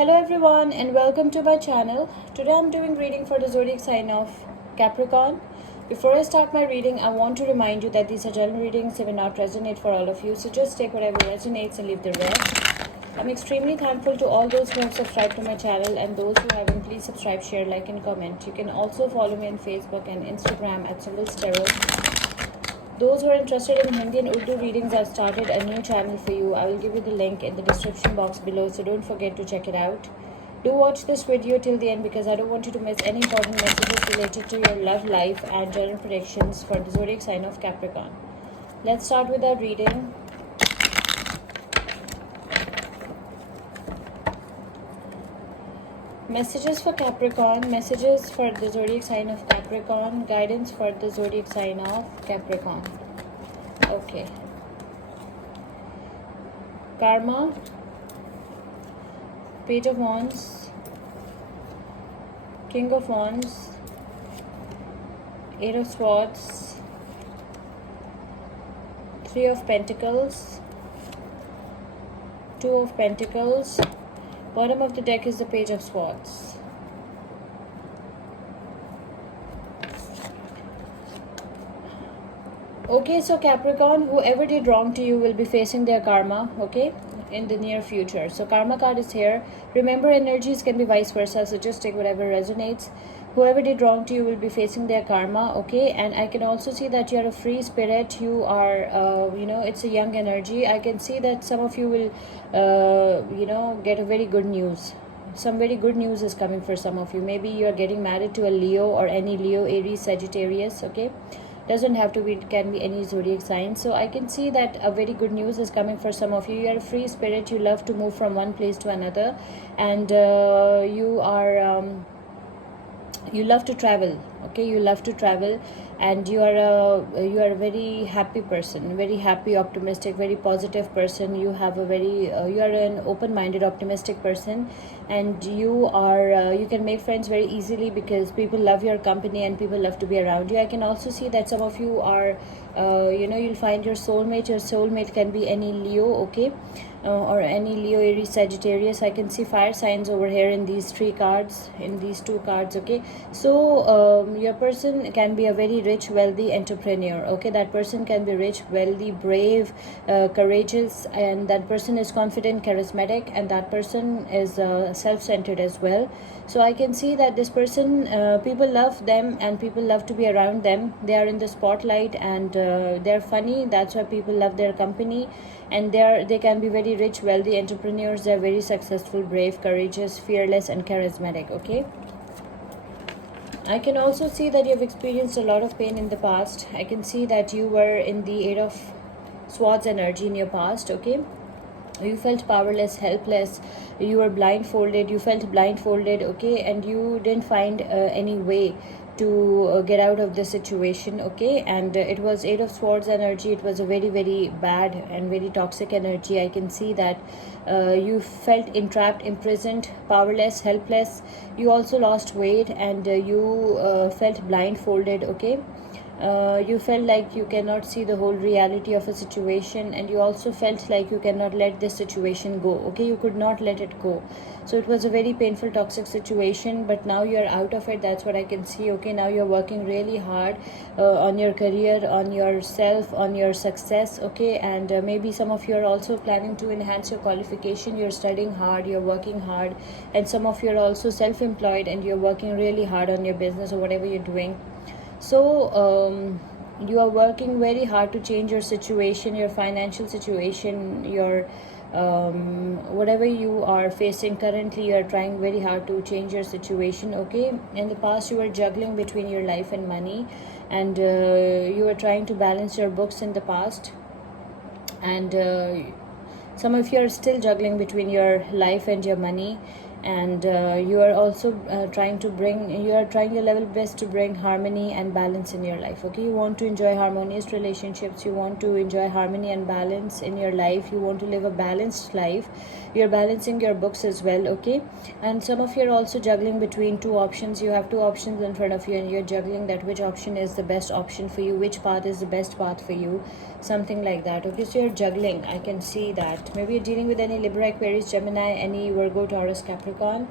Hello everyone and welcome to my channel. Today I'm doing reading for the zodiac sign of Capricorn. Before I start my reading, I want to remind you that these are general readings. They may not resonate for all of you, so just take whatever resonates and leave the rest. I'm extremely thankful to all those who have subscribed to my channel, and those who haven't, please subscribe, share, like and comment. You can also follow me on Facebook and Instagram at Civil Tarot. Those who are interested in Hindi and Urdu readings, I've started a new channel for you. I will give you the link in the description box below, so don't forget to check it out. Do watch this video till the end because I don't want you to miss any important messages related to your love life and general predictions for the zodiac sign of Capricorn. Let's start with our reading. Messages for Capricorn, messages for the zodiac sign of Capricorn, guidance for the zodiac sign of Capricorn. Okay. Karma, Page of Wands, King of Wands, Eight of Swords, Three of Pentacles, Two of Pentacles. Bottom of the deck is the Page of Swords. Okay, so Capricorn, whoever did wrong to you will be facing their karma, okay, in the near future. So karma card is here. Remember, energies can be vice versa, so just take whatever resonates. Whoever did wrong to you will be facing their karma, okay. And I can also see that you're a free spirit. You are it's a young energy. I can see that some of you will get a very good news. Some very good news is coming for some of you. Maybe you're getting married to a Leo or any Leo, Aries, Sagittarius, okay. Doesn't have to be, it can be any zodiac sign. So I can see that a very good news is coming for some of you. You are a free spirit. You love to move from one place to another, and you love to travel, okay. You love to travel, and you are a very happy person, very happy, optimistic, very positive person. You have a very you are an open-minded, optimistic person, and you can make friends very easily because people love your company and people love to be around you. I can also see that some of you are you'll find your soulmate. Your soulmate can be any Leo, okay, or any Leo, Aries, Sagittarius. I can see fire signs over here in these three cards, in these two cards, okay. So your person can be a very rich, wealthy entrepreneur, okay. That person can be rich, wealthy, brave, courageous, and that person is confident, charismatic, and that person is self-centered as well. So I can see that this person, people love them and people love to be around them. They are in the spotlight, and they're funny. That's why people love their company. And they can be very rich, wealthy entrepreneurs. They're very successful, brave, courageous, fearless, and charismatic, okay. I can also see that you've experienced a lot of pain in the past. I can see that you were in the Eight of Swords energy in your past, okay. You felt powerless, helpless. You were blindfolded. You felt blindfolded, okay, and you didn't find any way to get out of the situation, okay. And it was Eight of Swords energy. It was a very, very bad and very toxic energy. I can see that you felt entrapped, imprisoned, powerless, helpless. You also lost weight, and you felt blindfolded, okay. You felt like you cannot see the whole reality of a situation, and you also felt like you cannot let this situation go, okay. You could not let it go. So it was a very painful, toxic situation, but now you're out of it. That's what I can see, okay. Now you're working really hard on your career, on yourself, on your success, okay. And maybe some of you are also planning to enhance your qualification. You're studying hard, you're working hard, and some of you are also self-employed and you're working really hard on your business or whatever you're doing. So you are working very hard to change your situation, your financial situation, your whatever you are facing currently. You are trying very hard to change your situation, okay. In the past you were juggling between your life and money, and you were trying to balance your books in the past, and some of you are still juggling between your life and your money. And you are also you are trying your level best to bring harmony and balance in your life, okay. You want to enjoy harmonious relationships. You want to enjoy harmony and balance in your life. You want to live a balanced life. You're balancing your books as well, okay. And some of you are also juggling between two options. You have two options in front of you, and you're juggling that which option is the best option for you, which path is the best path for you, something like that, okay. So you're juggling. I can see that maybe you're dealing with any Libra, Aquarius, Gemini, any Virgo, Taurus, Capricorn, Capricorn.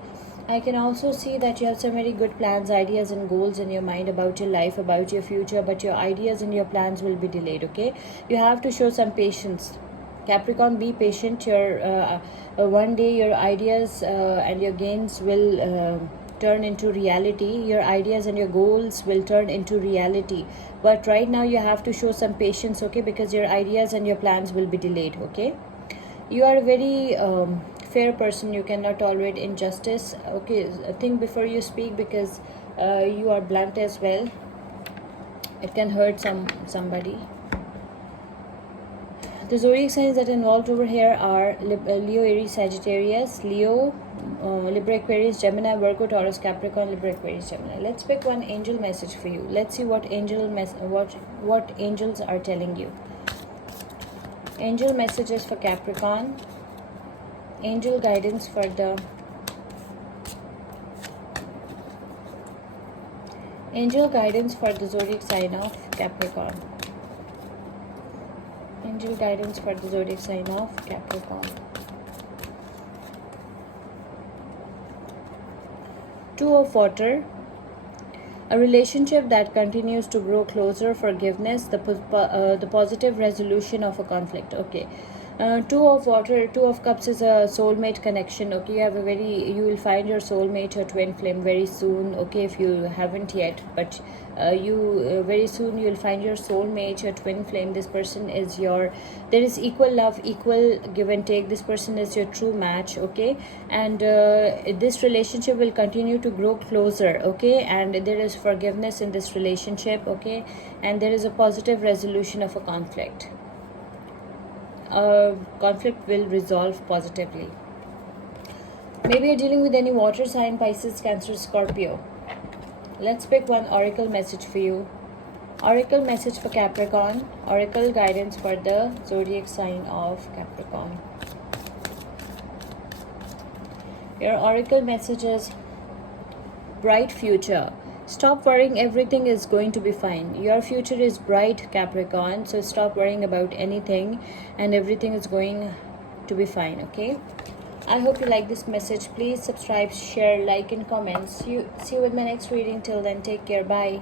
I can also see that you have some very good plans, ideas and goals in your mind about your life, about your future, but your ideas and your plans will be delayed, okay? You have to show some patience. Capricorn, be patient. One day your ideas and your gains will turn into reality. Your ideas and your goals will turn into reality. But right now you have to show some patience, okay? Because your ideas and your plans will be delayed, okay? You are a very fair person. You cannot tolerate injustice, okay? Think before you speak, because you are blunt as well. It can hurt somebody. The zodiac signs that are involved over here are Leo, Aries, Sagittarius, Leo, Libra, Aquarius, Gemini, Virgo, Taurus, Capricorn, Libra, Aquarius, Gemini. Let's pick one angel message for you. Let's see what what angels are telling you. Angel messages for Capricorn. Angel guidance for the zodiac sign of Capricorn. Angel guidance for the zodiac sign of Capricorn. Two of Water. A relationship that continues to grow closer, forgiveness, the positive resolution of a conflict. Okay. Two of Water, Two of Cups is a soulmate connection. Okay, you will find your soulmate, your twin flame, very soon. Okay, if you haven't yet, but very soon you will find your soulmate, your twin flame. This person is there is equal love, equal give and take. This person is your true match, okay? And this relationship will continue to grow closer, okay? And there is forgiveness in this relationship, okay? And there is a positive resolution of a conflict. Conflict will resolve positively. Maybe you're dealing with any water sign, Pisces, Cancer, Scorpio. Let's pick one oracle message for you. Oracle message for Capricorn. Oracle guidance for the zodiac sign of Capricorn. Your oracle message is bright future. Stop worrying, everything is going to be fine. Your future is bright, Capricorn, so stop worrying about anything and everything is going to be fine, okay? I hope you like this message. Please subscribe, share, like and comment. See you with my next reading. Till then, take care. Bye.